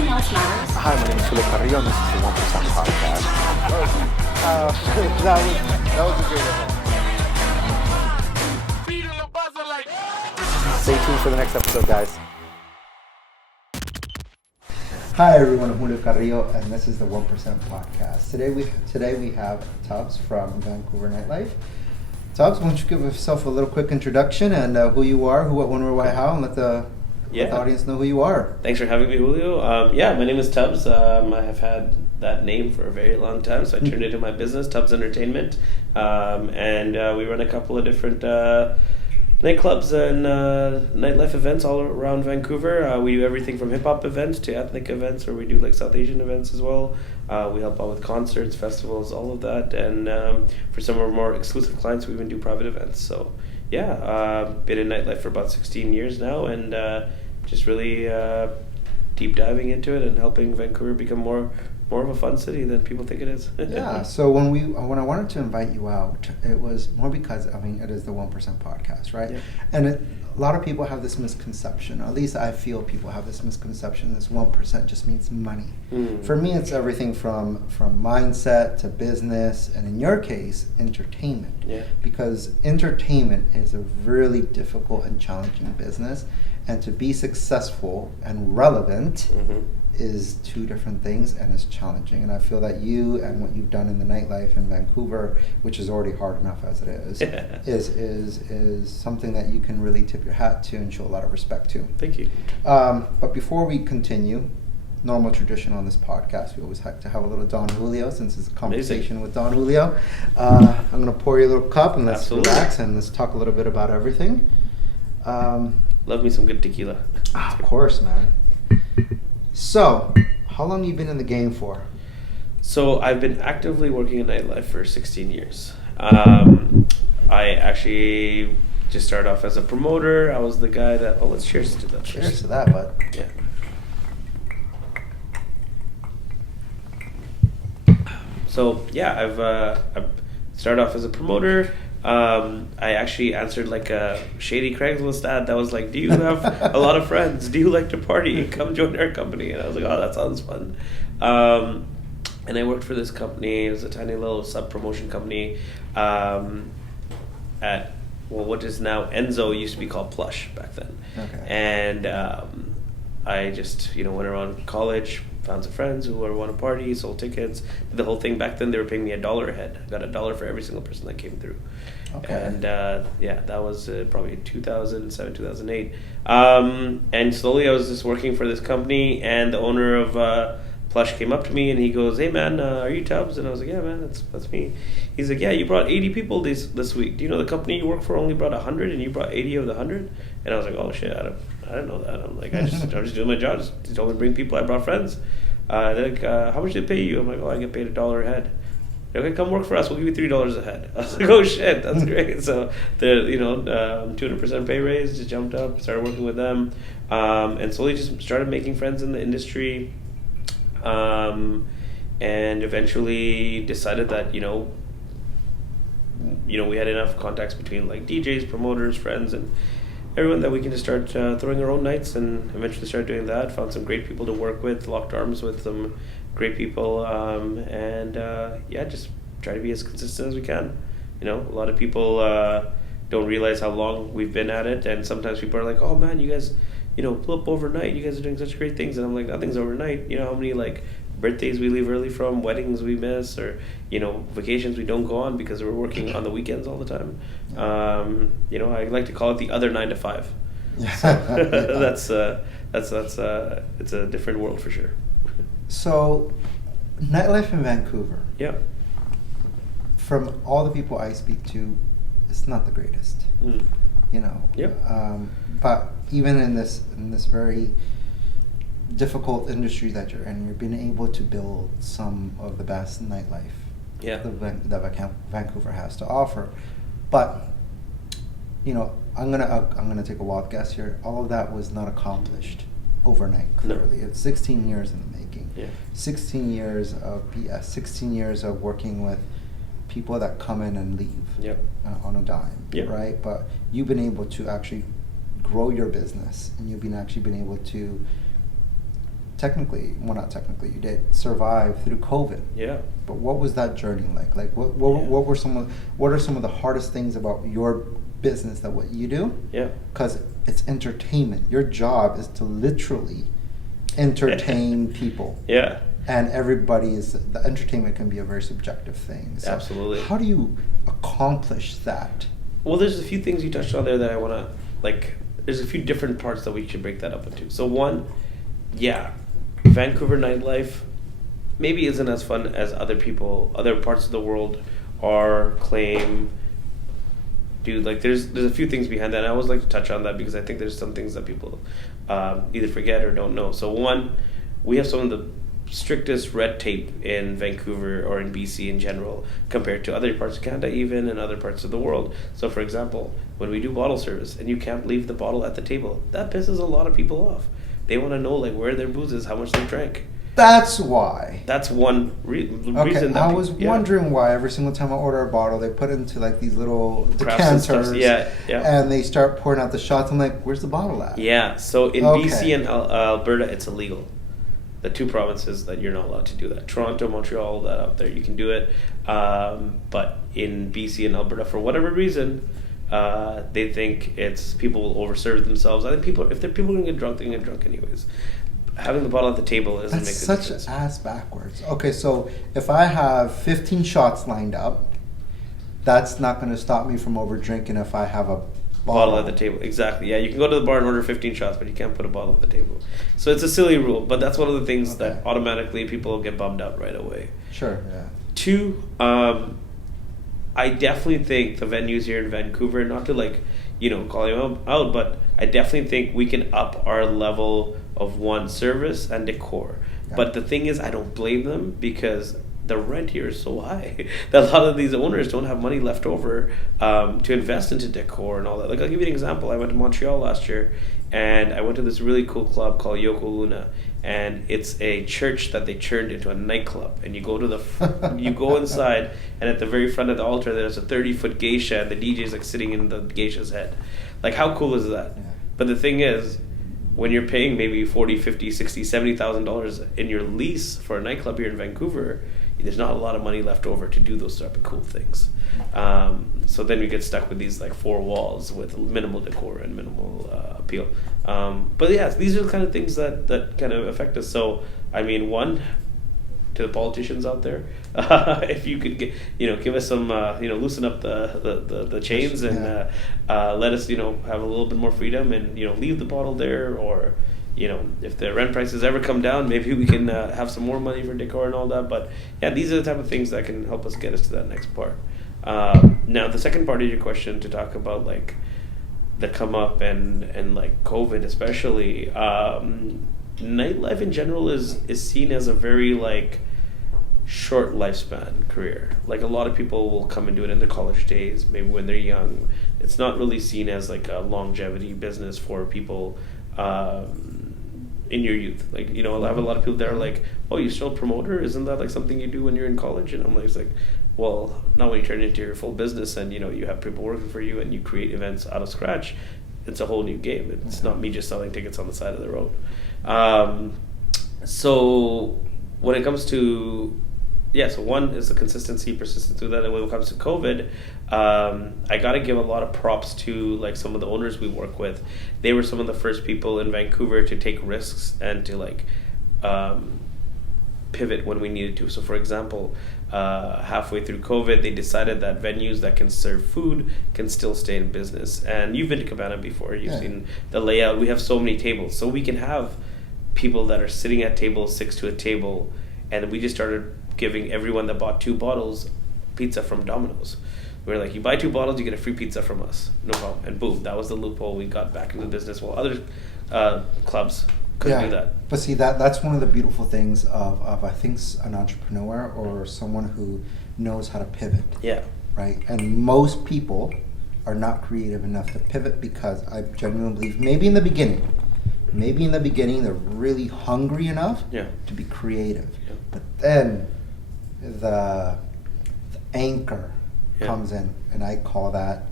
nothing else matters. Hi, my name is Julio Carrillo, and this is the 1% Podcast. That was a great one. Stay tuned for the next episode, guys. Hi everyone, I'm Julio Carrillo, and this is the 1% Podcast. Today we have Tubbs from Vancouver Nightlife. Tubbs, why don't you give yourself a little quick introduction and who you are, who, what, when, where, why, how, and let the audience know who you are. Thanks for having me, Julio. My name is Tubbs. I have had that name for a very long time, so I turned it into my business, Tubbs Entertainment, and we run a couple of different nightclubs and nightlife events all around Vancouver. We do everything from hip-hop events to ethnic events, or we do like South Asian events as well. We help out with concerts, festivals, all of that, and for some of our more exclusive clients, we even do private events. So been in nightlife for about 16 years now, and just really deep diving into it and helping Vancouver become more of a fun city than people think it is. Yeah. So when I wanted to invite you out, it was more because it is the 1% Podcast, right? Yeah. And a lot of people have this misconception, or at least I feel people have this misconception. This 1% just means money. For me, it's everything from mindset to business, and in your case, entertainment. Yeah. Because entertainment is a really difficult and challenging business, and to be successful and relevant is two different things, and it's challenging. And I feel that you and what you've done in the nightlife in Vancouver, which is already hard enough as it is something that you can really tip your hat to and show a lot of respect to. Thank you. But before we continue, normal tradition on this podcast, we always have to have a little Don Julio, since it's a conversation with Don Julio. I'm going to pour you a little cup, and let's relax and let's talk a little bit about everything. Love me some good tequila. Of course, man. So, how long have you been in the game for? So I've been actively working in nightlife for 16 years. I actually just started off as a promoter. I was the guy that... Oh, let's cheers to that. Cheers to that, bud. Yeah. So, I've started off as a promoter. I actually answered like a shady Craigslist ad that was like, do you have a lot of friends? Do you like to party? Come join our company. And I was like, oh, that sounds fun. And I worked for this company. It was a tiny little sub-promotion company at what is now Enzo, used to be called Plush back then. Okay. And I just went around college, found some friends who want to party, sold tickets, did the whole thing. Back then they were paying me $1 a head. I got $1 for every single person that came through. Okay. And that was probably 2007, 2008. And slowly I was just working for this company, and the owner of Plush came up to me and he goes, "Hey man, are you Tubbs?" And I was like, "Yeah man, that's me." He's like, "Yeah, you brought 80 people this week. Do you know the company you work for only brought 100 and you brought 80 of the 100?" And I was like, "Oh shit, I didn't know that." I'm like, I'm just doing my job. Just told me to bring people. I brought friends. They're like, "How much do they pay you?" I'm like, "Oh, I get paid $1 a head." Okay, come work for us. We'll give you $3 a head. I was like, "Oh shit, that's great!" So the 200% pay raise, just jumped up, started working with them, and slowly just started making friends in the industry, and eventually decided that we had enough contacts between like DJs, promoters, friends, and everyone that we can just start throwing our own nights, and eventually started doing that. Found some great people to work with, locked arms with some great people, just try to be as consistent as we can. A lot of people don't realize how long we've been at it, and sometimes people are like, "Oh man, you guys blew up overnight. You guys are doing such great things." And I'm like, nothing's overnight. How many like birthdays we leave early from, weddings we miss, or vacations we don't go on because we're working on the weekends all the time. I like to call it the other 9 to 5. So that's it's a different world for sure. So, nightlife in Vancouver. Yeah. From all the people I speak to, it's not the greatest. Yep. But even in this very difficult industry that you're in, you're being able to build some of the best nightlife that Vancouver has to offer. But I'm gonna take a wild guess here. All of that was not accomplished overnight. Clearly, It's 16 years in the making. Yeah. 16 years of BS. 16 years of working with people that come in and leave. Yep. On a dime. Yep. Right. But you've been able to actually grow your business, and you've been able to not technically, you did survive through COVID. Yeah. But what was that journey like? Like, what are some of the hardest things about your business, that what you do? Yeah. Because it's entertainment. Your job is to literally entertain people. Yeah. And the entertainment can be a very subjective thing. So Absolutely. How do you accomplish that? Well, there's a few things you touched on there that I want to, like, there's a few different parts that we should break that up into. So one, yeah, Vancouver nightlife maybe isn't as fun as other parts of the world claim. Dude, like there's a few things behind that, and I always like to touch on that because I think there's some things that people either forget or don't know. So one, we have some of the strictest red tape in Vancouver or in BC in general compared to other parts of Canada even and other parts of the world. So for example, when we do bottle service and you can't leave the bottle at the table, that pisses a lot of people off. They want to know like where their booze is, how much they drank. That's why. That's one reason. Okay, I was wondering why every single time I order a bottle, they put it into like these little decanters, and they start pouring out the shots. I'm like, where's the bottle at? Yeah, so in BC and Alberta, it's illegal. The two provinces that you're not allowed to do that. Toronto, Montreal, all that out there, you can do it. But in BC and Alberta, for whatever reason, they think it's people will overserve themselves. I think people are going to get drunk, they can get drunk anyways. Having the bottle at the table doesn't make a difference. That's such ass backwards. Okay, so if I have 15 shots lined up, that's not going to stop me from over drinking if I have a bottle at the table. Exactly. Yeah, you can go to the bar and order 15 shots, but you can't put a bottle at the table. So it's a silly rule, but that's one of the things that automatically people get bummed out right away. Sure, yeah. Two, I definitely think the venues here in Vancouver, not to like, call them out, but I definitely think we can up our level of service and decor. Yeah. But the thing is, I don't blame them because the rent here is so high that a lot of these owners don't have money left over to invest into decor and all that. Like, I'll give you an example. I went to Montreal last year and I went to this really cool club called Yoko Luna, and it's a church that they turned into a nightclub. And you go to you go inside, and at the very front of the altar there's a 30-foot geisha, and the DJ's like sitting in the geisha's head. Like, how cool is that? Yeah. But the thing is, when you're paying maybe $40,000, $50,000, $60,000, $70,000 in your lease for a nightclub here in Vancouver, there's not a lot of money left over to do those type of cool things. So then we get stuck with these like four walls with minimal decor and minimal appeal. But yeah, these are the kind of things that kind of affect us. So I mean, one, to the politicians out there, if you could give us some loosen up the chains and let us have a little bit more freedom and leave the bottle there, or if the rent prices ever come down, maybe we can have some more money for decor and all that. But yeah, these are the type of things that can help us get us to that next part. Now the second part of your question, to talk about like the come up and like COVID especially, nightlife in general is seen as a very like short lifespan career. Like, a lot of people will come and do it in their college days, maybe when they're young. It's not really seen as like a longevity business for people in your youth. Like, I have a lot of people that are like, oh, you're still a promoter? Isn't that like something you do when you're in college? And I'm like, it's like, well, not when you turn it into your full business and you have people working for you and you create events out of scratch. It's a whole new game. It's not me just selling tickets on the side of the road. So when it comes to so one is the consistency, persistence through that. And when it comes to COVID, I got to give a lot of props to like some of the owners we work with. They were some of the first people in Vancouver to take risks and to like pivot when we needed to. So for example, halfway through COVID, they decided that venues that can serve food can still stay in business. And you've been to Cabana before. You've seen the layout. We have so many tables. So we can have people that are sitting at tables 6 to a table, and we just started giving everyone that bought 2 bottles pizza from Domino's. We were like, you buy 2 bottles, you get a free pizza from us. No problem. And boom, that was the loophole. We got back into the business while other clubs couldn't do that. But see, that's one of the beautiful things of I think, an entrepreneur or someone who knows how to pivot. Yeah. Right? And most people are not creative enough to pivot because I genuinely believe maybe in the beginning they're really hungry enough to be creative. Yeah. But then the anchor comes in, and I call that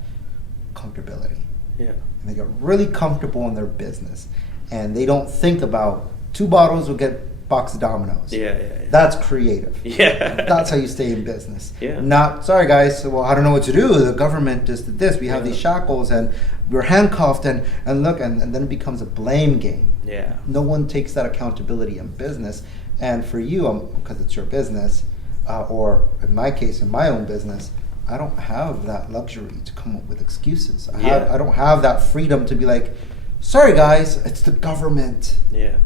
comfortability. Yeah. And they get really comfortable in their business, and they don't think about 2 bottles will get box of Dominoes. Yeah. That's creative. Yeah. That's how you stay in business. Yeah. Not, sorry guys, well, I don't know what to do. The government just did this. We have these shackles and we're handcuffed and look, and then it becomes a blame game. Yeah. No one takes that accountability in business. And for you, because it's your business, or in my case, in my own business, I don't have that luxury to come up with excuses. I don't have that freedom to be like, sorry guys, it's the government. Yeah.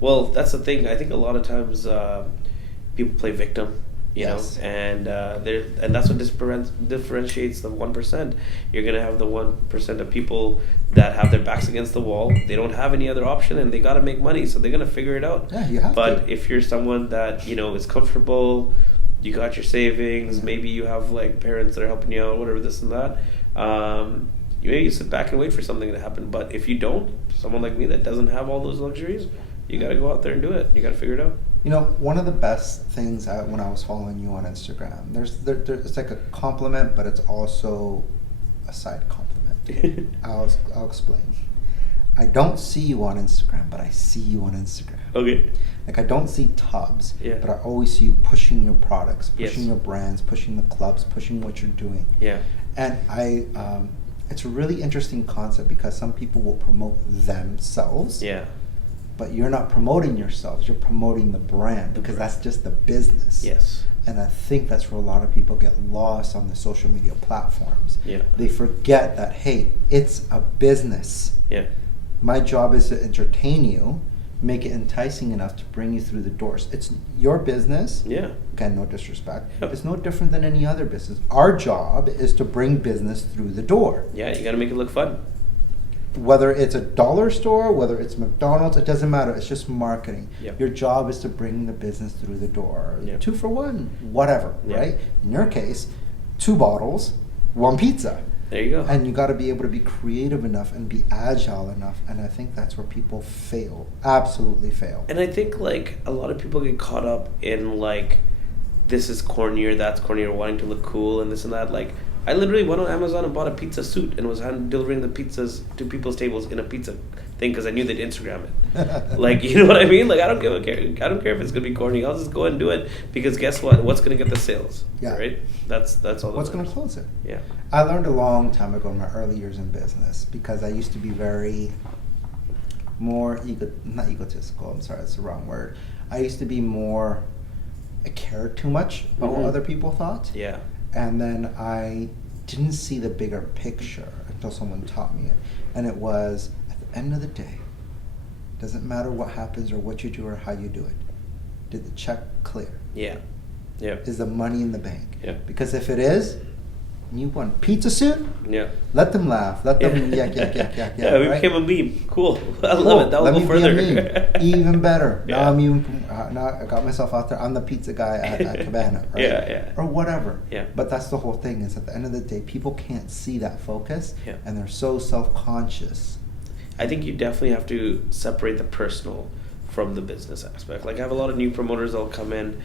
Well, that's the thing. I think a lot of times people play victim, you know, and that's what differentiates the 1%. You're gonna have the 1% of people that have their backs against the wall. They don't have any other option, and they got to make money, so they're gonna figure it out. Yeah, you have But to. if you're someone that is comfortable, you got your savings, maybe you have like parents that are helping you out, whatever, this and that. You sit back and wait for something to happen. But if you don't, someone like me that doesn't have all those luxuries, you got to go out there and do it. You got to figure it out. One of the best things when I was following you on Instagram, it's like a compliment, but it's also a side compliment. I'll explain. I don't see you on Instagram, but I see you on Instagram. Okay. Like, I don't see Tubbs, Yeah. but I always see you pushing your products, pushing Yes. your brands, pushing the clubs, pushing what you're doing. Yeah. And it's a really interesting concept because some people will promote themselves. Yeah. But you're not promoting yourselves, you're promoting the brand because that's just the business. Yes. And I think that's where a lot of people get lost on the social media platforms. Yeah. They forget that, hey, it's a business. Yeah. My job is to entertain you, make it enticing enough to bring you through the doors. It's your business. Yeah. Again, no disrespect. Yep. It's no different than any other business. Our job is to bring business through the door. Yeah. You got to make it look fun. Whether it's a dollar store, whether it's McDonald's, it doesn't matter. It's just marketing. Yep. Your job is to bring the business through the door. Yep. 2 for 1, whatever, Yep. right? In your case, 2 bottles, 1 pizza. There you go. And you got to be able to be creative enough and be agile enough. And I think that's where people fail, absolutely fail. And I think like a lot of people get caught up in like, this is corny or that's corny or wanting to look cool and this and that. Like, I literally went on Amazon and bought a pizza suit and was delivering the pizzas to people's tables in a pizza thing because I knew they'd Instagram it. Like, you know what I mean? Like, I don't care if it's gonna be corny. I'll just go and do it because guess what? What's gonna get the sales? Yeah. Right. That's all. What's going to close it? Yeah. I learned a long time ago in my early years in business because I used to be not egotistical, I'm sorry, that's the wrong word. I used to be I cared too much about what other people thought. Yeah. And then I didn't see the bigger picture until someone taught me it. And it was, at the end of the day, doesn't matter what happens or what you do or how you do it. Did the check clear? Yeah. Yeah. Is the money in the bank? Yeah. Because if it is, and you won pizza suit, Yeah. let them laugh. Let them Yeah. yak. Yeah, we right? became a meme. Cool. I Cool. love it. That will Let go me further. be a meme. Even better. Yeah. Now I'm even. Now I got myself out there. I'm the pizza guy at Cabana, right? Yeah. Or whatever. Yeah. But that's the whole thing. Is at the end of the day, people can't see that focus, Yeah. and they're so self-conscious. I think you definitely have to separate the personal from the business aspect. Like, I have a lot of new promoters that'll come in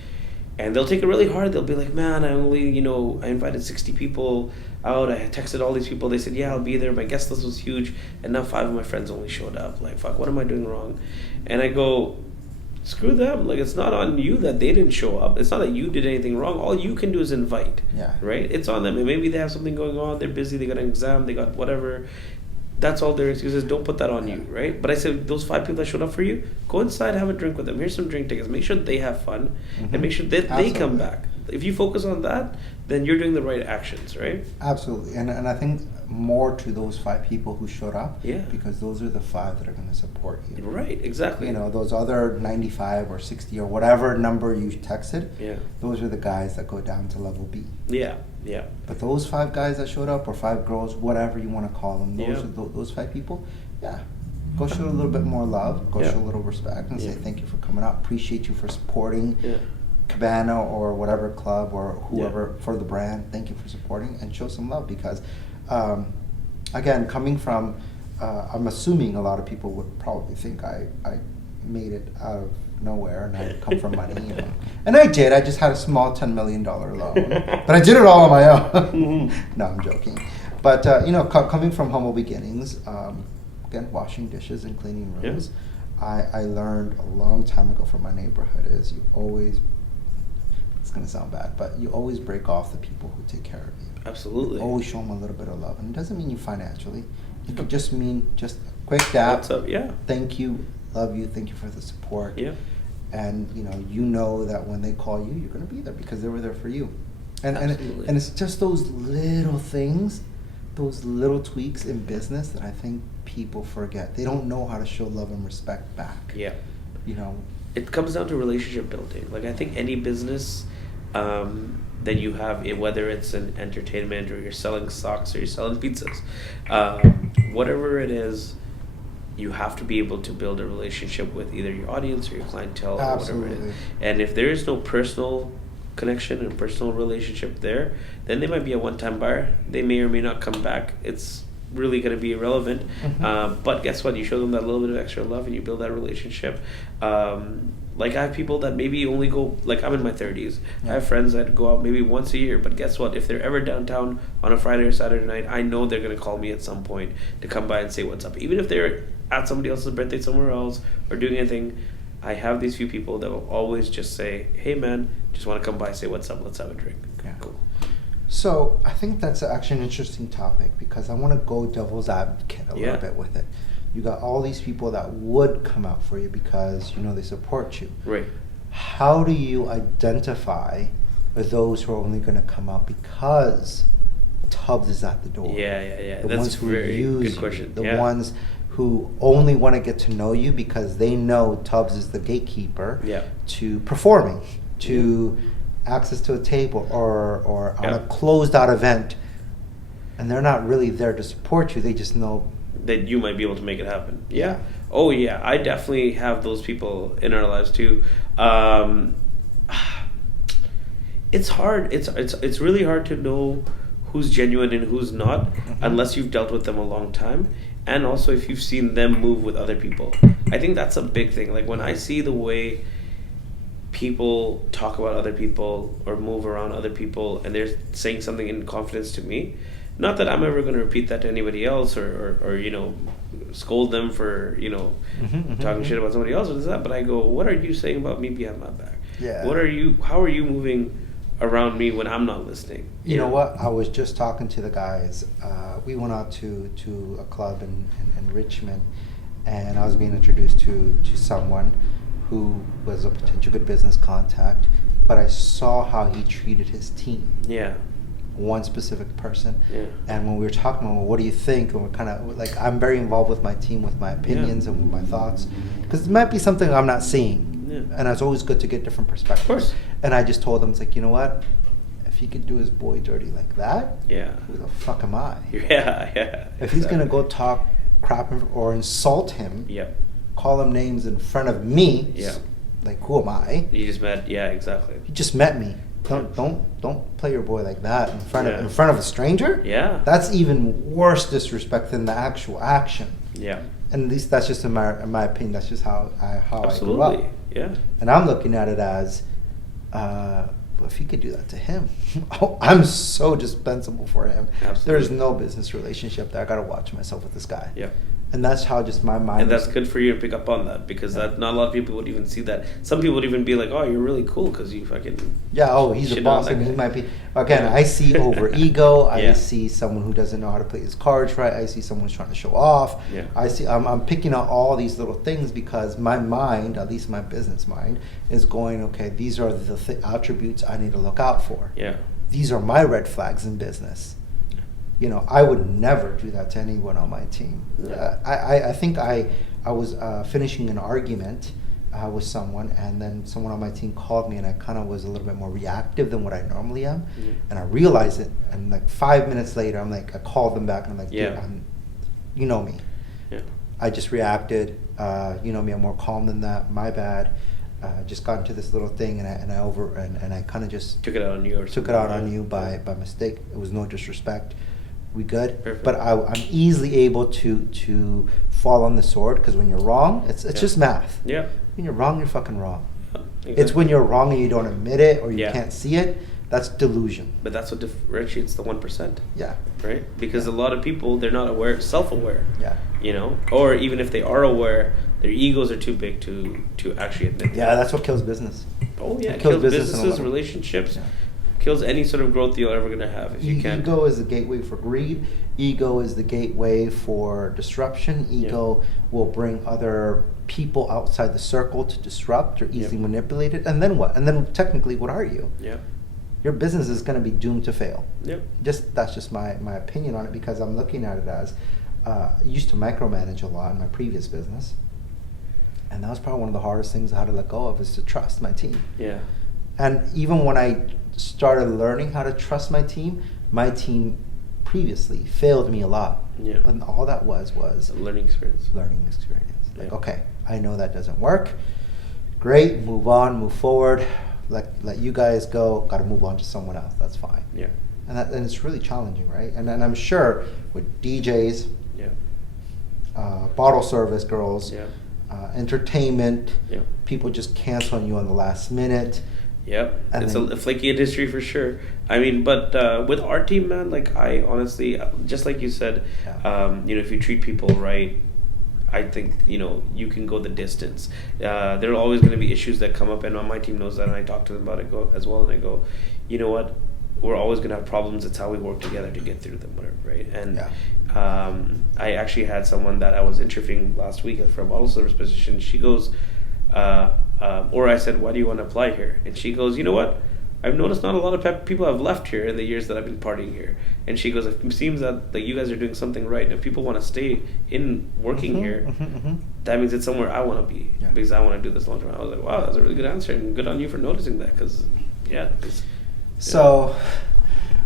and they'll take it really hard. They'll be like, man, I invited 60 people out. I texted all these people. They said, yeah, I'll be there. My guest list was huge. And now 5 of my friends only showed up. Like, fuck, what am I doing wrong? And I go, screw them. Like, it's not on you that they didn't show up. It's not that you did anything wrong. All you can do is invite. Yeah. Right? It's on them. And maybe they have something going on. They're busy. They got an exam. They got whatever. That's all their excuses. Don't put that on you, right? But I said, those 5 people that showed up for you, go inside, have a drink with them. Here's some drink tickets. Make sure they have fun, and make sure that they come back. If you focus on that, then you're doing the right actions, right? Absolutely. And I think more to those 5 people who showed up. Yeah. Because those are the 5 that are going to support you. Right, exactly. Those other 95 or 60 or whatever number you texted. Yeah. Those are the guys that go down to level B. Yeah. But those 5 guys that showed up, or 5 girls, whatever you want to call them, those 5 people, go show a little bit more love, go show a little respect, and say thank you for coming out, appreciate you for supporting Cabana or whatever club or whoever for the brand. Thank you for supporting, and show some love because, again, coming from, I'm assuming a lot of people would probably think I made it out of nowhere and I come from money, and I did. I just had a small $10 million loan, but I did it all on my own. No, I'm joking. But coming from humble beginnings, again, washing dishes and cleaning rooms, I learned a long time ago from my neighborhood is you always, it's going to sound bad, but you always break off the people who take care of you. Absolutely. You always show them a little bit of love. And it doesn't mean you financially. It could just mean just a quick dap. What's up? Yeah. Thank you, love you, thank you for the support. Yeah. And you know that when they call you, you're going to be there because they were there for you. And it's just those little things, those little tweaks in business that I think people forget. They don't know how to show love and respect back. Yeah. It comes down to relationship building. Like, I think any business that you have, whether it's an entertainment or you're selling socks or you're selling pizzas, whatever it is, you have to be able to build a relationship with either your audience or your clientele. Absolutely. Or whatever it is. And if there is no personal connection and personal relationship there, then they might be a one-time buyer. They may or may not come back. It's really going to be irrelevant. Mm-hmm. But guess what? You show them that little bit of extra love and you build that relationship. Like, I have people that maybe only go, like, I'm in my 30s. Yeah. I have friends that go out maybe once a year. But guess what? If they're ever downtown on a Friday or Saturday night, I know they're going to call me at some point to come by and say what's up. Even if they're at somebody else's birthday somewhere else or doing anything, I have these few people that will always just say, hey, man, just want to come by, say what's up, let's have a drink. Yeah. Cool. So I think that's actually an interesting topic because I want to go devil's advocate a little bit with it. You got all these people that would come out for you because they support you. Right. How do you identify those who are only going to come out because Tubbs is at the door? Yeah. The That's ones who very use good question. you, the ones who only want to get to know you because they know Tubbs is the gatekeeper to performing, to access to a table or on a closed out event, and they're not really there to support you. They just know that you might be able to make it happen. Yeah. Oh yeah, I definitely have those people in our lives too. It's hard. It's really hard to know who's genuine and who's not unless you've dealt with them a long time, and also if you've seen them move with other people. I think that's a big thing. Like, when I see the way people talk about other people or move around other people and they're saying something in confidence to me, not that I'm ever going to repeat that to anybody else or scold them for talking shit about somebody else or this that, but I go, what are you saying about me behind my back? How are you moving around me when I'm not listening? You know what, I was just talking to the guys. We went out to a club in Richmond, and I was being introduced to someone who was a potential good business contact, but I saw how he treated his team. Yeah. One specific person. Yeah. And when we were talking about, well, what do you think? And we're kind of like, I'm very involved with my team, with my opinions and with my thoughts, because it might be something I'm not seeing. Yeah. And it's always good to get different perspectives. Of course. And I just told him, it's like, you know what? If he could do his boy dirty like that, who the fuck am I? Yeah. If he's going to go talk crap or insult him, call him names in front of me, like, who am I? You just met, exactly. You just met me. Don't play your boy like that in front of a stranger. Yeah. That's even worse disrespect than the actual action. Yeah. And at least that's just in my opinion. That's just how I grew up. Yeah. And I'm looking at it as, if he could do that to him, I'm so dispensable for him. Absolutely. There's no business relationship that I gotta watch myself with this guy. Yeah. And that's how just my mind. And that's good for you to pick up on that, because that not a lot of people would even see that. Some people would even be like, "Oh, you're really cool because you fucking." Yeah. Oh, he's a boss, and he might be. Again, I see over ego. I see someone who doesn't know how to play his cards right. I see someone who's trying to show off. Yeah. I see. I'm picking out all these little things because my mind, at least my business mind, is going. Okay, these are the attributes I need to look out for. Yeah. These are my red flags in business. I would never do that to anyone on my team. I think I was finishing an argument with someone, and then someone on my team called me, and I kind of was a little bit more reactive than what I normally am. Mm-hmm. And I realized it, and like 5 minutes later, I called them back, and I'm like, dude, you know me. Yeah. I just reacted. You know me, I'm more calm than that. My bad. Just got into this little thing, and I kind of just took it out on you. Took it out on you by mistake. It was no disrespect. We good. Perfect. But I'm easily able to fall on the sword, because when you're wrong, it's just math. Yeah. When you're wrong, you're fucking wrong. Exactly. It's when you're wrong and you don't admit it or you can't see it, that's delusion. But that's what differentiates the 1%. Yeah. Right? Because a lot of people, they're not aware, self-aware. Yeah. Or even if they are aware, their egos are too big to actually admit. Yeah, that's what kills business. Oh yeah, It kills kills business in a businesses, lot of- relationships, Yeah. kills any sort of growth you're ever gonna have if you can't. Ego is the gateway for greed. Ego is the gateway for disruption. Ego will bring other people outside the circle to disrupt or easily manipulate it. And then what? And then technically, what are you? Yeah. Your business is going to be doomed to fail. Yep. That's just my opinion on it, because I'm looking at it as I used to micromanage a lot in my previous business, and that was probably one of the hardest things I had to let go of, is to trust my team. Yeah. And even when I started learning how to trust my team previously failed me a lot. Yeah. And all that was It's a learning experience. learning experience. Like, Yeah. okay, I know that doesn't work. Great, move on, move forward. Let you guys go. Got to move on to someone else. That's fine. Yeah. And it's really challenging, right? And I'm sure with DJs, Yeah. bottle service girls, Yeah. entertainment, Yeah. people just cancel on you on the last minute. Yep, And it's then- a flaky industry for sure. I mean, but with our team, man, like I honestly, just like you said, if you treat people right, I think you can go the distance. There are always going to be issues that come up, and my team knows that, and I talk to them about it as well. And I go, you know what? We're always going to have problems. It's how we work together to get through them, whatever, right? And I actually had someone that I was interviewing last week for a bottle service position. She goes, or I said, why do you want to apply here? And she goes, you know what? I've noticed not a lot of people have left here in the years that I've been partying here. And she goes, it seems that you guys are doing something right. And if people want to stay in working here, that means it's somewhere I want to be, because I want to do this long term. I was like, wow, that's a really good answer, and good on you for noticing that, because So,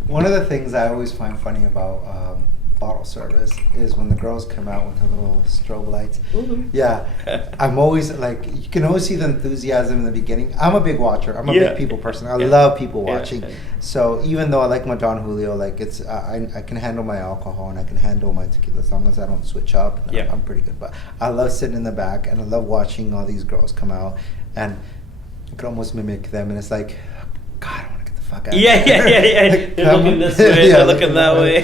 one of the things I always find funny about bottle service is when the girls come out with the little strobe lights. Mhm. Yeah, I'm always like, you can always see the enthusiasm in the beginning. I'm a big watcher. I'm a big people person. I love people watching. So even though I like my Don Julio, like it's I can handle my alcohol and I can handle my tequila as long as I don't switch up. I'm pretty good. But I love sitting in the back and I love watching all these girls come out, and I could almost mimic them. And it's like, God, I want to get the fuck out. Yeah. They're looking this way. They're looking that way.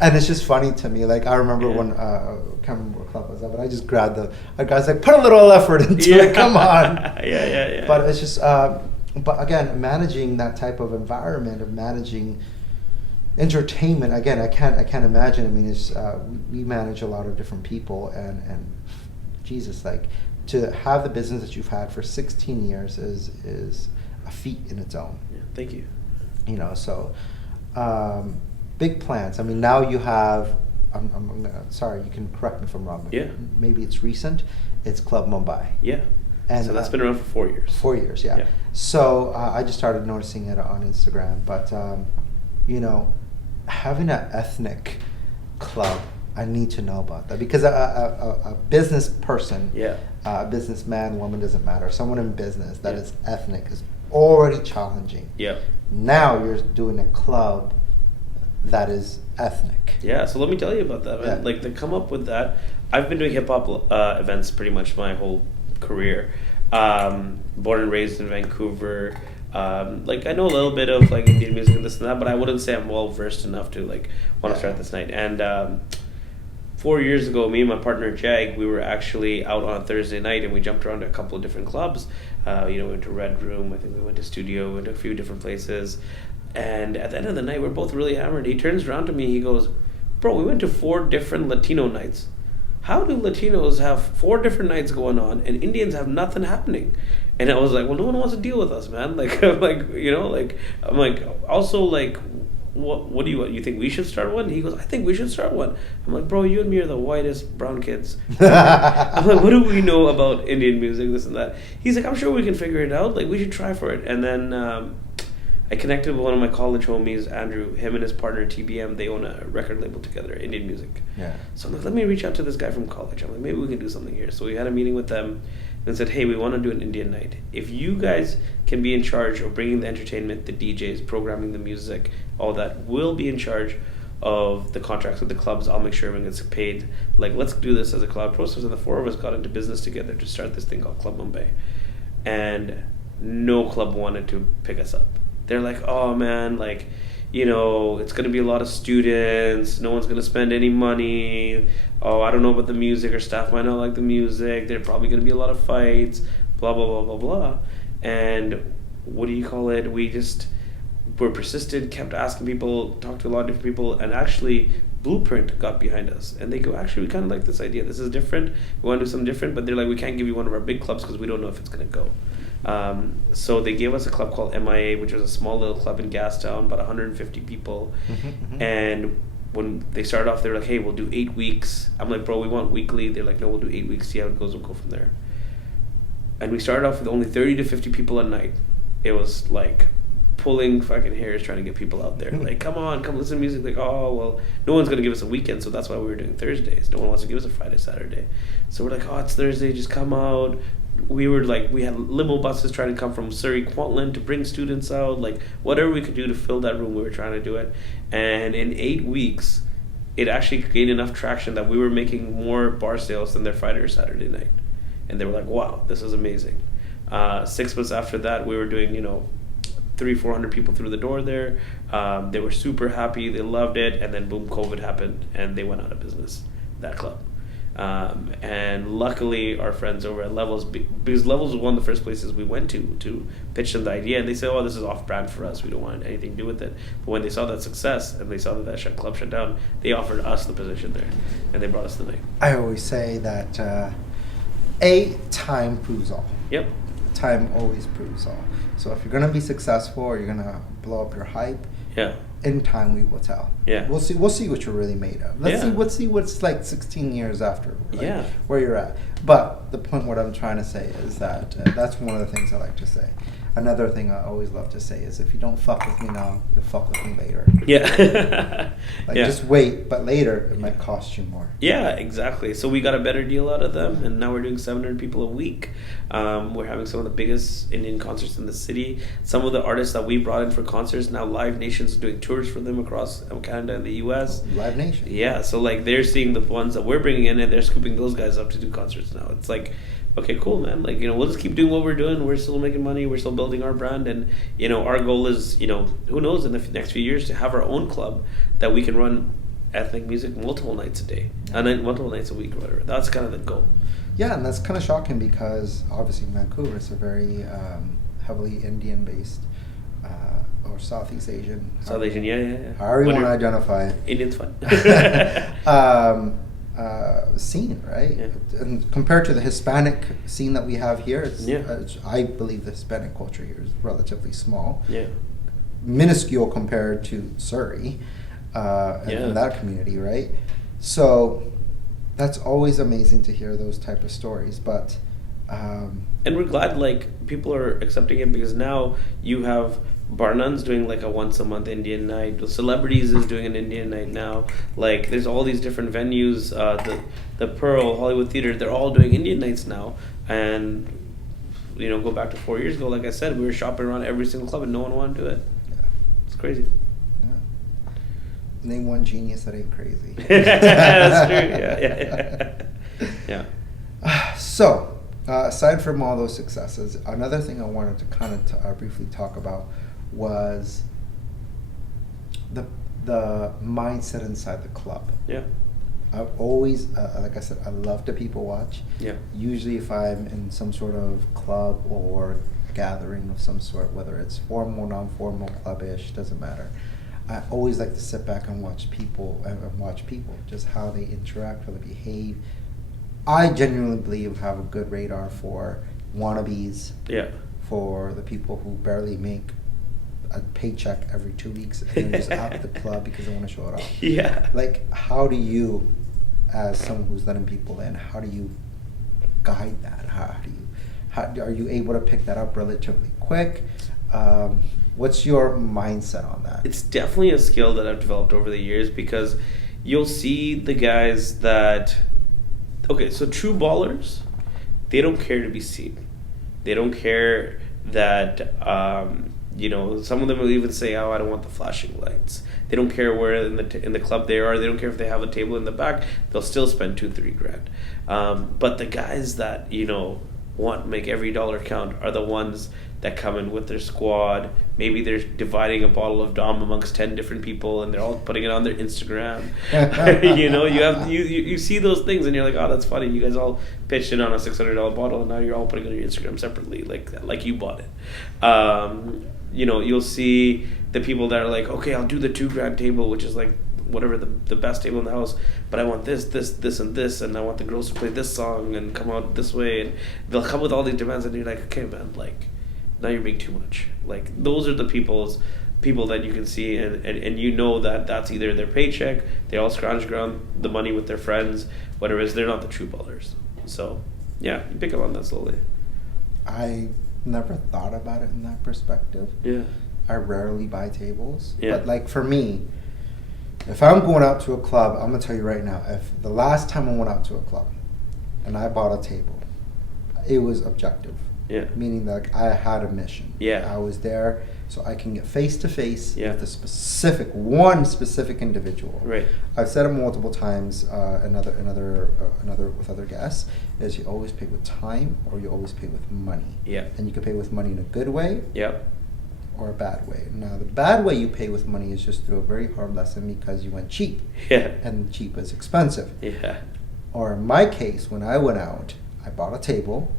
And it's just funny to me. Like I remember when I can't remember what club was that, but I just grabbed the guys like, put a little effort into it. Come on. Yeah. But it's just, but again, managing that type of environment, of managing entertainment. Again, I can't imagine. I mean, it's we manage a lot of different people, and Jesus, like to have the business that you've had for 16 years is a feat in its own. Yeah, thank you. So big plans. I mean, now you have. I'm sorry, you can correct me if I'm wrong. But maybe it's recent. It's Club Mumbai. Yeah. And so that's been around for 4 years. 4 years, yeah. So I just started noticing it on Instagram. But having an ethnic club, I need to know about that, because a business person, a businessman, woman, doesn't matter. Someone in business that is ethnic is already challenging. Yeah. Now you're doing a club that is ethnic. Yeah, so let me tell you about that, man. Like, to come up with that, I've been doing hip-hop events pretty much my whole career. Born and raised in Vancouver. Like, I know a little bit of, like, Indian music and this and that, but I wouldn't say I'm well-versed enough to, like, want to start this night. And 4 years ago, me and my partner, Jag, we were actually out on a Thursday night, and we jumped around to a couple of different clubs. We went to Red Room, I think we went to Studio, went to a few different places. And at the end of the night, we're both really hammered. He turns around to me, he goes, bro, we went to 4 different Latino nights. How do Latinos have 4 different nights going on and Indians have nothing happening? And I was like, well, no one wants to deal with us, man. Like, I'm like, also, like, what do you want? You think we should start one? He goes, I think we should start one. I'm like, bro, you and me are the whitest brown kids. I'm like, what do we know about Indian music, this and that? He's like, I'm sure we can figure it out. Like, we should try for it. And then I connected with one of my college homies, Andrew. Him and his partner, TBM, they own a record label together, Indian music. Yeah. So I'm like, let me reach out to this guy from college. I'm like, maybe we can do something here. So we had a meeting with them and said, hey, we want to do an Indian night. If you guys can be in charge of bringing the entertainment, the DJs, programming the music, all that, we'll be in charge of the contracts with the clubs. I'll make sure everyone gets paid. Like, let's do this as a collab process. And the 4 of us got into business together to start this thing called Club Mumbai. And no club wanted to pick us up. They're like, oh man, like, it's going to be a lot of students. No one's going to spend any money. Oh, I don't know about the music, or staff might not like the music. There's probably going to be a lot of fights, blah, blah, blah, blah, blah. And what do you call it? We just were persistent, kept asking people, talked to a lot of different people, and actually Blueprint got behind us. And they go, actually, we kind of like this idea. This is different. We want to do something different, but they're like, we can't give you one of our big clubs because we don't know if it's going to go. So they gave us a club called MIA, which was a small little club in Gastown, about 150 people. And when they started off, they were like, hey, we'll do 8 weeks. I'm like, bro, we want weekly. They're like, no, we'll do 8 weeks, see how it goes, we'll go from there. And we started off with only 30 to 50 people a night. It was like pulling fucking hairs trying to get people out there. Like, come on, come listen to music. Like, oh, well, no one's going to give us a weekend, so that's why we were doing Thursdays. No one wants to give us a Friday, Saturday. So we're like, oh, it's Thursday, just come out. We had limo buses trying to come from Surrey, Kwantlen to bring students out. Like, whatever we could do to fill that room, we were trying to do it. And in 8 weeks, it actually gained enough traction that we were making more bar sales than their Friday or Saturday night. And they were like, wow, this is amazing. 6 months after that, we were doing, 300-400 people through the door there. They were super happy. They loved it. And then boom, COVID happened and they went out of business, that club. And luckily our friends over at Levels, because Levels was one of the first places we went to pitch them the idea. And they said, oh, this is off brand for us. We don't want anything to do with it. But when they saw that success and they saw that club shut down, they offered us the position there. And they brought us the night. I always say that, time proves all. Yep. Time always proves all. So if you're going to be successful or you're going to blow up your hype, in time we will tell. Yeah. We'll see what you're really made of. Let's see what's like 16 years after where you're at. But the point what I'm trying to say is that that's one of the things I like to say. Another thing I always love to say is if you don't fuck with me now, you'll fuck with me later. Yeah. Just wait, but later it might cost you more. Yeah, exactly. So we got a better deal out of them, and now we're doing 700 people a week. We're having some of the biggest Indian concerts in the city. Some of the artists that we brought in for concerts, now Live Nation's doing tours for them across Canada and the US. Live Nation. Yeah, so like they're seeing the ones that we're bringing in, and they're scooping those guys up to do concerts now. It's like, okay, cool, man. Like, we'll just keep doing what we're doing. We're still making money. We're still building our brand. And, our goal is, who knows, in the next few years to have our own club that we can run ethnic music multiple nights a day, and then multiple nights a week or whatever. That's kind of the goal. Yeah, and that's kind of shocking because obviously Vancouver is a very heavily Indian-based or Southeast Asian. South Asian, yeah. However you want to identify it. Indian's fine. Scene, right? Yeah. And compared to the Hispanic scene that we have here, I believe the Hispanic culture here is relatively small. Yeah. Minuscule compared to Surrey and that community, right? So that's always amazing to hear those type of stories. But and we're glad people are accepting it, because now you have Barnun's doing a once a month Indian night. The Celebrities is doing an Indian night now. There's all these different venues. The Pearl, Hollywood Theater, they're all doing Indian nights now. And go back to 4 years ago, like I said, we were shopping around every single club and no one wanted to do it. Yeah. It's crazy. Yeah. Name one genius that ain't crazy. That's true. Yeah. So, aside from all those successes, another thing I wanted to kind of briefly talk about was the mindset inside the club. Yeah. I've always, like I said, I love to people watch. Yeah. Usually if I'm in some sort of club or gathering of some sort, whether it's formal, non-formal, clubbish, doesn't matter. I always like to sit back and watch people, just how they interact, how they behave. I genuinely believe have a good radar for wannabes. Yeah. For the people who barely make a paycheck every 2 weeks and they're just out at the club because they want to show it off. Yeah. How do you, as someone who's letting people in, how do you guide that? How are you able to pick that up relatively quick? What's your mindset on that? It's definitely a skill that I've developed over the years, because you'll see the guys that, okay, so true ballers, they don't care to be seen. They don't care that, some of them will even say, oh, I don't want the flashing lights. They don't care where in the club they are. They don't care if they have a table in the back. They'll still spend $2-3 grand. But the guys that, make every dollar count are the ones that come in with their squad. Maybe they're dividing a bottle of Dom amongst 10 different people, and they're all putting it on their Instagram. You see those things, and you're like, oh, that's funny. You guys all pitched in on a $600 bottle, and now you're all putting it on your Instagram separately, like you bought it. You'll see the people that are like, okay, I'll do the $2,000 table, which is like whatever the best table in the house, but I want this, and this, and I want the girls to play this song and come out this way, and they'll come with all these demands, and you're like, okay, man, like, now you're being too much. Like, those are the people that you can see, and you know that that's either their paycheck, they all scrounge around the money with their friends, whatever it is, they're not the true ballers. So, yeah, you pick up on that slowly. I never thought about it in that perspective. Yeah. I rarely buy tables. Yeah. But, like, for me, if I'm going out to a club, I'm going to tell you right now, if the last time I went out to a club and I bought a table, it was objective. Yeah. Meaning that I had a mission. Yeah. I was there so I can get face to face with one specific individual. Right. I've said it multiple times, another with other guests, is you always pay with time or you always pay with money. Yeah. And you can pay with money in a good way. Yep. Or a bad way. Now, the bad way you pay with money is just through a very hard lesson because you went cheap. Yeah. And cheap is expensive. Yeah. Or in my case, when I went out, I bought a table,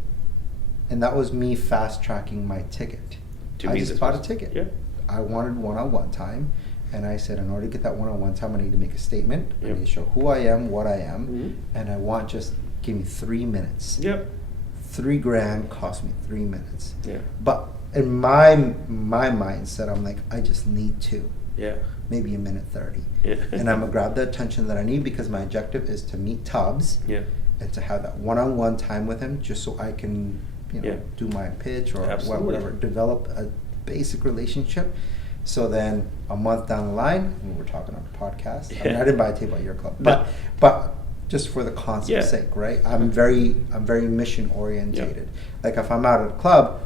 and that was me fast tracking my ticket. I just bought a ticket. Yeah. I wanted one-on-one time, and I said, in order to get that one-on-one time, I need to make a statement. Yep. I need to show who I am, what I am, Mm-hmm. and I want just give me 3 minutes. Yep. $3,000 cost me 3 minutes. Yeah. But in my mindset, I'm like, I just need 2. Yeah. Maybe a minute 30. Yeah. And I'm gonna grab the attention that I need because my objective is to meet Tubbs. Yeah. And to have that one-on-one time with him, just so I can, do my pitch or whatever, develop a basic relationship. So then a month down the line, when we're talking on a podcast, I didn't buy a table at your club, but just for the concept's sake, right? I'm very mission orientated. Like if I'm out at a club,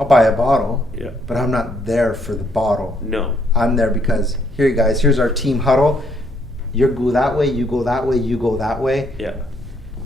I'll buy a bottle, but I'm not there for the bottle. No. I'm there because here, you guys, here's our team huddle. You go that way, you go that way, you go that way. Yeah.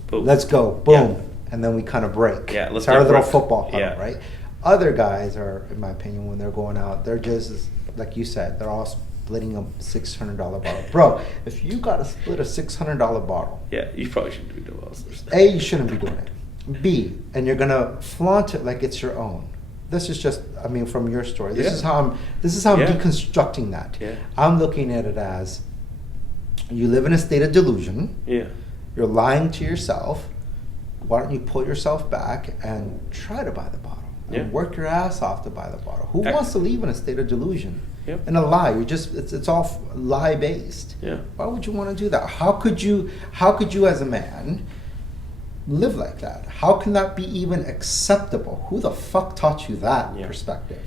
Boom. Let's go. Boom. Yeah. And then we kind of break. Yeah, let's it's our little work. football huddle, Yeah. right? Other guys are, in my opinion, when they're going out, they're just, like you said, they're all splitting a $600 bottle. Bro, if you got to split a $600 bottle. Yeah, you probably shouldn't be doing those. A, you shouldn't be doing it. B, and you're going to flaunt it like it's your own. This is just, from your story. This is how I'm deconstructing that. Yeah. I'm looking at it as you live in a state of delusion. Yeah. You're lying to yourself. Why don't you pull yourself back and try to buy the bottle? And work your ass off to buy the bottle. Who wants to live in a state of delusion? Yep. And a lie. It's all lie based. Yeah. Why would you want to do that? How could you as a man live like that? How can that be even acceptable? Who the fuck taught you that perspective?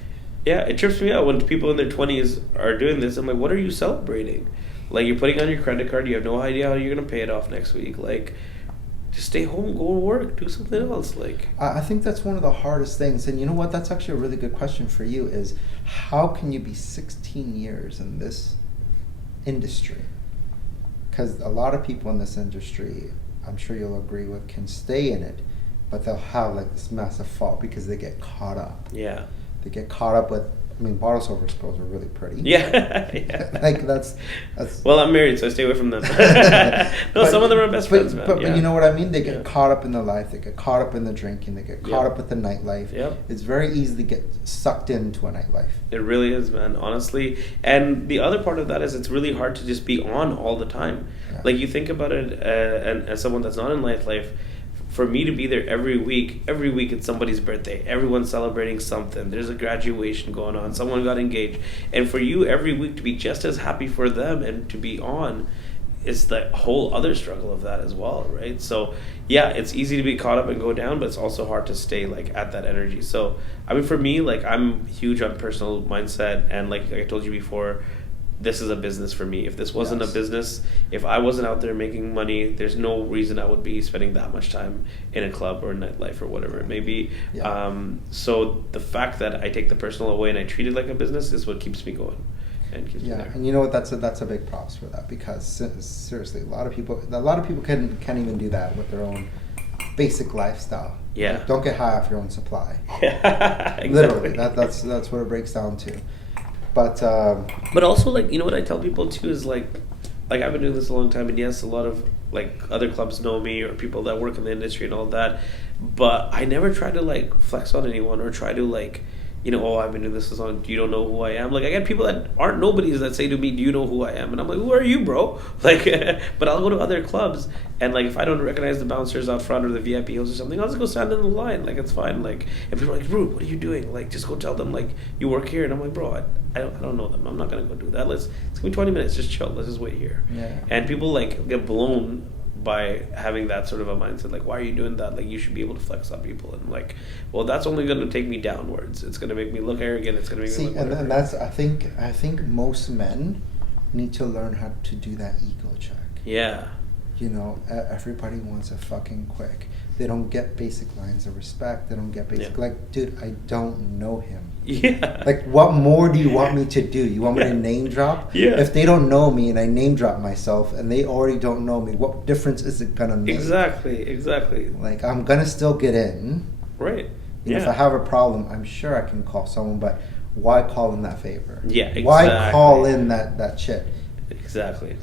Yeah, it trips me out when people in their 20s are doing this. I'm like, what are you celebrating? Like, you're putting on your credit card, you have no idea how you're going to pay it off next week. Like, just stay home, go to work, do something else. Like, I think that's one of the hardest things. And you know what? That's actually a really good question for you is how can you be 16 years in this industry? Because a lot of people in this industry, I'm sure you'll agree with, can stay in it, but they'll have like this massive fall because they get caught up. Yeah. They get caught up with, bottle service girls are really pretty. Yeah. Yeah. Like that's. Well, I'm married, so I stay away from them. Some of them are best friends, man. But you know what I mean? They get caught up in the life. They get caught up in the drinking. They get caught up with the nightlife. Yep. It's very easy to get sucked into a nightlife. It really is, man, honestly. And the other part of that is it's really hard to just be on all the time. Yeah. Like, you think about it, and as someone that's not in nightlife, for me to be there every week it's somebody's birthday. Everyone's celebrating something. There's a graduation going on. Someone got engaged. And for you every week to be just as happy for them and to be on is the whole other struggle of that as well, right? So, yeah, it's easy to be caught up and go down, but it's also hard to stay, like, at that energy. So, for me, like, I'm huge on personal mindset. And like I told you before, this is a business for me. If this wasn't a business, if I wasn't out there making money, there's no reason I would be spending that much time in a club or nightlife or whatever it may be. Yeah. So the fact that I take the personal away and I treat it like a business is what keeps me going and keeps me there. And you know what? That's a big props for that because seriously, a lot of people can't even do that with their own basic lifestyle. Yeah. Like, don't get high off your own supply. Yeah, exactly. Literally, that's what it breaks down to. But also, like, you know what I tell people too is like I've been doing this a long time, and yes, a lot of like other clubs know me or people that work in the industry and all that, but I never try to like flex on anyone or try to like, you know, oh, I've been doing this as long. You don't know who I am. Like, I get people that aren't nobodies that say to me, "Do you know who I am?" And I'm like, "Who are you, bro?" Like, but I'll go to other clubs, and like if I don't recognize the bouncers out front or the VIP host or something, I'll just go stand in the line. Like, it's fine. Like, and people are like, "Bro, what are you doing?" Like, just go tell them like you work here. And I'm like, "Bro, I don't know them. I'm not gonna go do that. It's gonna be 20 minutes. Just chill. Let's just wait here." Yeah. And people like get blown by having that sort of a mindset, like, why are you doing that? Like, you should be able to flex on people. And I'm like, well, that's only going to take me downwards. It's going to make me look arrogant. It's going to make me look whatever. And that's I think most men need to learn how to do that ego check. Yeah. You know, everybody wants a fucking quick. They don't get basic lines of respect. They don't get basic, like, dude, I don't know him. Yeah. Like, what more do you want me to do? You want me to name drop? Yeah. If they don't know me and I name drop myself and they already don't know me, what difference is it gonna make? Exactly. Like, I'm gonna still get in. Right. You know, if I have a problem, I'm sure I can call someone, but why call in that favor? Yeah, exactly. Why call in that shit? Exactly.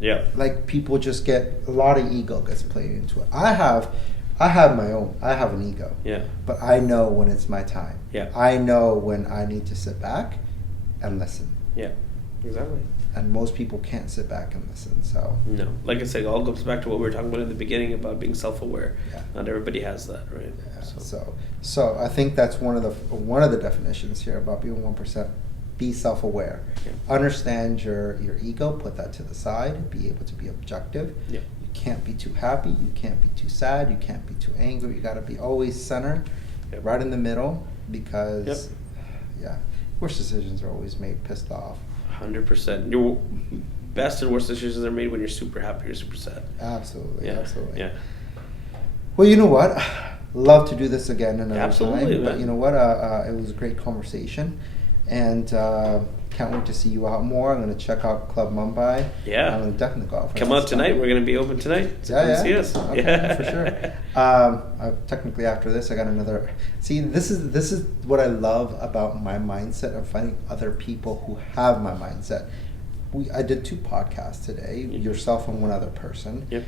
Yeah. Like, people just get, a lot of ego gets played into it. I have my own. I have an ego. Yeah. But I know when it's my time. Yeah. I know when I need to sit back and listen. Yeah. Exactly. And most people can't sit back and listen. So no, like I said, it all goes back to what we were talking about in the beginning about being self-aware. Yeah. Not everybody has that, right? Yeah. So I think that's one of the definitions here about being 1%. Be self-aware. Yeah. Understand your ego. Put that to the side. Be able to be objective. Yeah. You can't be too happy. You can't be too sad. You can't be too angry. You got to be always centered, right in the middle, because worst decisions are always made pissed off. 100%. Your best and worst decisions are made when you're super happy or super sad. Absolutely. Yeah. Well, you know what? Love to do this again another Absolutely, time. man. But you know what? It was a great conversation, and can't wait to see you out more. I'm going to check out Club Mumbai. Yeah. I'm going to definitely go out for Come out tonight. We're going to be open tonight. So come see us. Okay, for sure. Technically, after this, I got another. See, this is what I love about my mindset of finding other people who have my mindset. I did 2 podcasts today, yourself and one other person. Yep.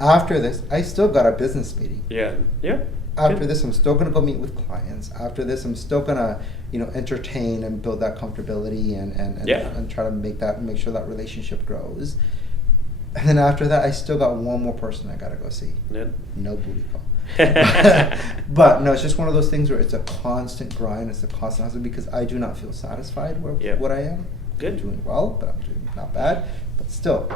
After this, I still got a business meeting. Yeah. After this, I'm still gonna go meet with clients. After this, I'm still gonna, entertain and build that comfortability and try to make sure that relationship grows. And then after that, I still got one more person I gotta go see. Yeah. No booty call. But no, it's just one of those things where it's a constant grind. It's a constant hustle because I do not feel satisfied with what I am. Good. I'm doing well, but I'm doing not bad. But still,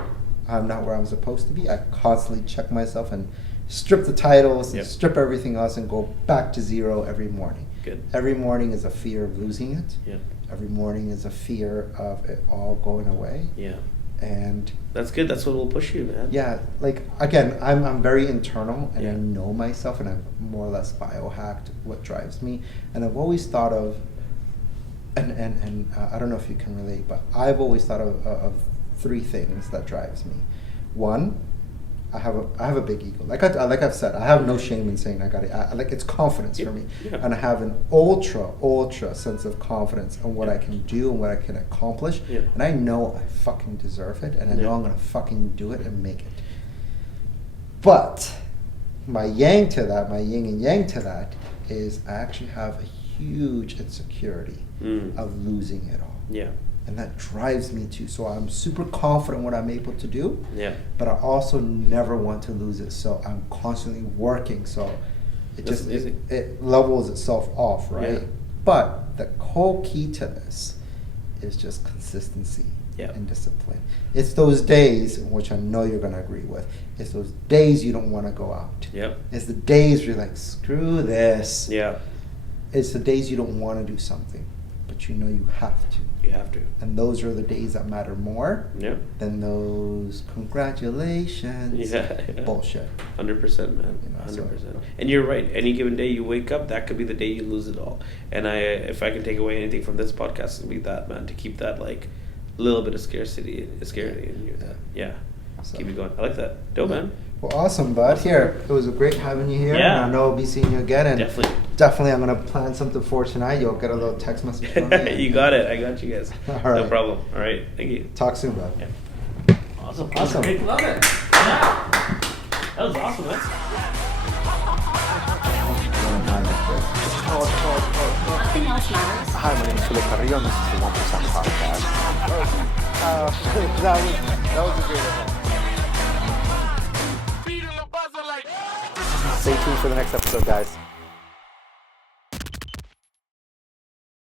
I'm not where I'm supposed to be. I constantly check myself and strip the titles and strip everything else and go back to zero every morning. Good. Every morning is a fear of losing it. Yeah. Every morning is a fear of it all going away. Yeah. And that's good. That's what will push you, man. Yeah, like again, I'm very internal and I know myself and I've more or less biohacked what drives me. And I've always thought of and I don't know if you can relate, but I've always thought of 3 things that drives me. 1, I have a big ego. Like I've said, I have no shame in saying I got it. Like it's confidence for me, and I have an ultra sense of confidence in what I can do and what I can accomplish, and I know I fucking deserve it, and I know I'm gonna fucking do it and make it. But my yin and yang to that is I actually have a huge insecurity of losing it all. Yeah. And that drives me too. So I'm super confident what I'm able to do. Yeah. But I also never want to lose it. So I'm constantly working. So it levels itself off, right? Yeah. But the whole key to this is just consistency and discipline. It's those days, which I know you're gonna agree with, it's those days you don't want to go out. Yep. It's the days where you're like, screw this. Yeah. It's the days you don't want to do something, but you know you have to. You have to. And those are the days that matter more than those congratulations bullshit. 100%, man. 100%. And you're right. Any given day you wake up, that could be the day you lose it all. And if I can take away anything from this podcast, it'd be that, man, to keep that like little bit of scarcity in you. So, keep it going. I like that. Dope, man. Well, awesome, bud. Here, it was great having you here. Yeah. And I know I'll be seeing you again. And Definitely. I'm going to plan something for tonight. You'll get a little text message from me. You got it. I got you guys. All No right. problem. All right. Thank you. Talk soon, bud. Yeah. Awesome. Awesome. Great. Love it. Yeah. That was awesome, man. Nothing else matters. Hi, my name is Philip Carrillo, and this is the 1% Podcast. That was a great event. Stay tuned for the next episode, guys.